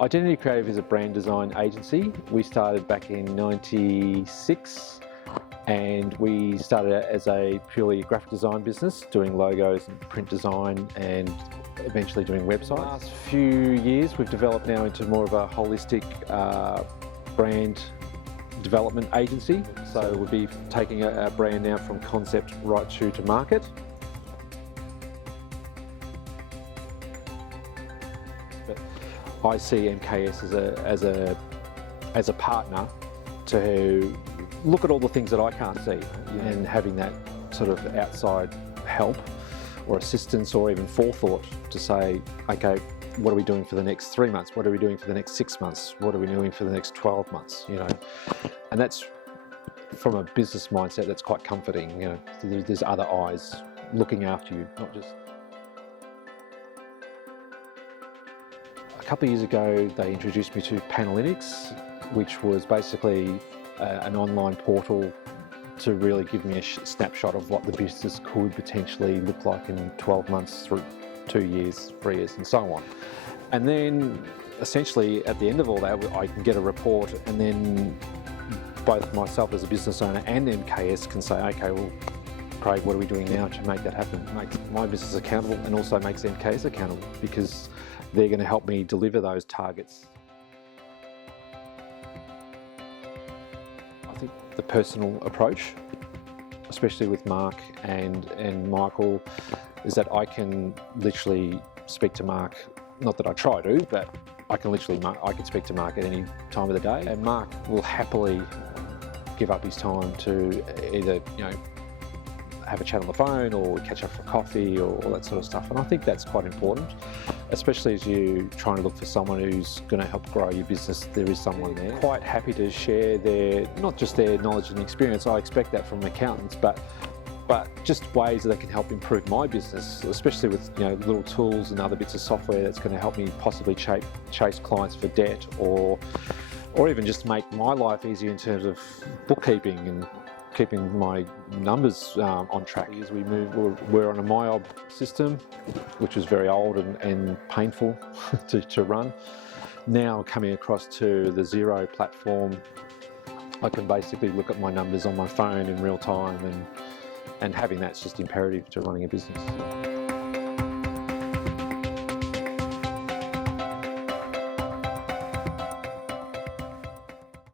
Identity Creative is a brand design agency. We started back in '96 and we started out as a purely graphic design business, doing logos and print design and eventually doing websites. The last few years we've developed now into more of a holistic brand development agency. So we'll be taking a brand now from concept right through to market. But I see MKS as a partner to look at all the things that I can't see, and having that sort of outside help or assistance or even forethought to say, okay, what are we doing for the next 3 months? What are we doing for the next 6 months? What are we doing for the next 12 months? And that's, from a business mindset, that's quite comforting. There's other eyes looking after you, not just. A couple of years ago, they introduced me to Panalytics, which was basically an online portal to really give me a snapshot of what the business could potentially look like in 12 months through 2 years, 3 years, and so on. And then essentially at the end of all that, I can get a report, and then both myself as a business owner and MKS can say, okay, well, Craig, what are we doing now to make that happen? Makes my business accountable and also makes MKS accountable, because they're going to help me deliver those targets. I think the personal approach, especially with Mark and Michael, is that I can literally speak to Mark, not that I try to, but I can speak to Mark at any time of the day, and Mark will happily give up his time to either have a chat on the phone or catch up for coffee or all that sort of stuff. And I think that's quite important, especially as you're trying to look for someone who's going to help grow your business. There is someone there. Quite happy to share not just their knowledge and experience. I expect that from accountants, but just ways that they can help improve my business, especially with little tools and other bits of software that's going to help me possibly chase clients for debt, or even just make my life easier in terms of bookkeeping and keeping my numbers on track. As we're on a MyOb system, which was very old and painful to run. Now coming across to the Xero platform, I can basically look at my numbers on my phone in real time, and having that's just imperative to running a business.